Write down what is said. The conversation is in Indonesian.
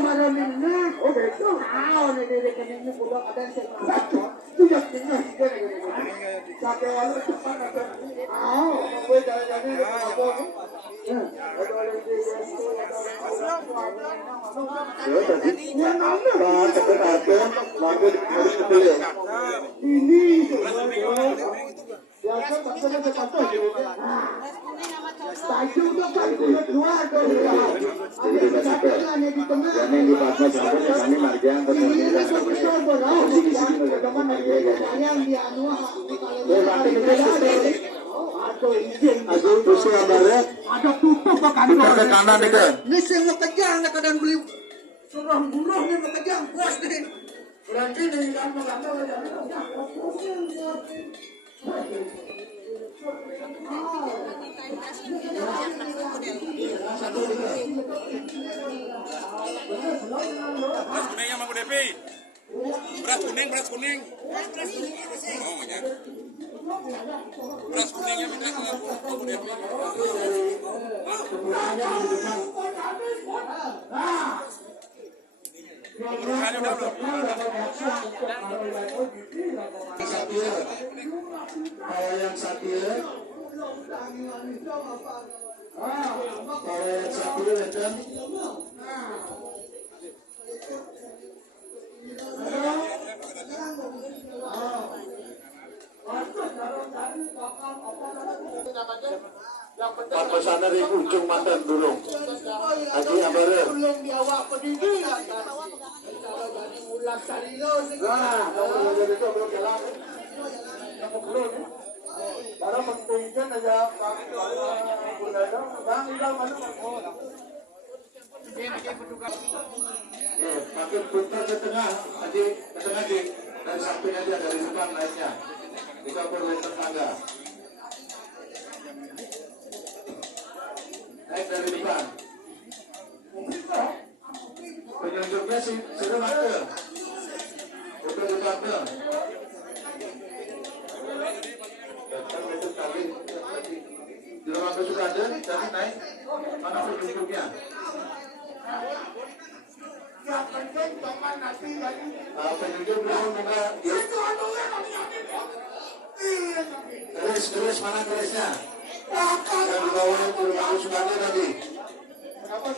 maraminan. Oh, betul. Ah, rekening ini udah ada yang satu. Itu yang tinggal di sini. Sampai lalu cepat ada. Ah, gue jalan-jalan apa? Ini ada tutup ke kanan itu. Ini sing ngekejang nek kadang beli surah bunuh nih ngekejang puas nih. Berarti nih kan mengapa beras kuning sama Bu Devi. Beras kuning. Oh, ya. Beras kuningnya minta ke Bu Devi. Perusahaannya udah belum? Kalau yang satir, Pak Pesana di ujung mantan dulu. Haji Abarer. Belum diawak pendidikan. Jadi ulang serius. Nah, kalau jadi itu belum jalan. Belum. Karena pentingnya aja Pak Budaya, Bang Idam mana? Pakai putar ke tengah, Haji, ke tengah Haji. Dari samping aja dari depan naiknya. 30 meter tangga. Naik dari depan. Penunjuknya sudah master. Foto di partner. Di ruang sudah ada, jadi naik. Mana penunjuknya? Yang penting teman nanti lagi. Penunjuk belum minta. Keris mana kerisnya? Yang dibawa ke rumah sudah ada tadi. Kenapa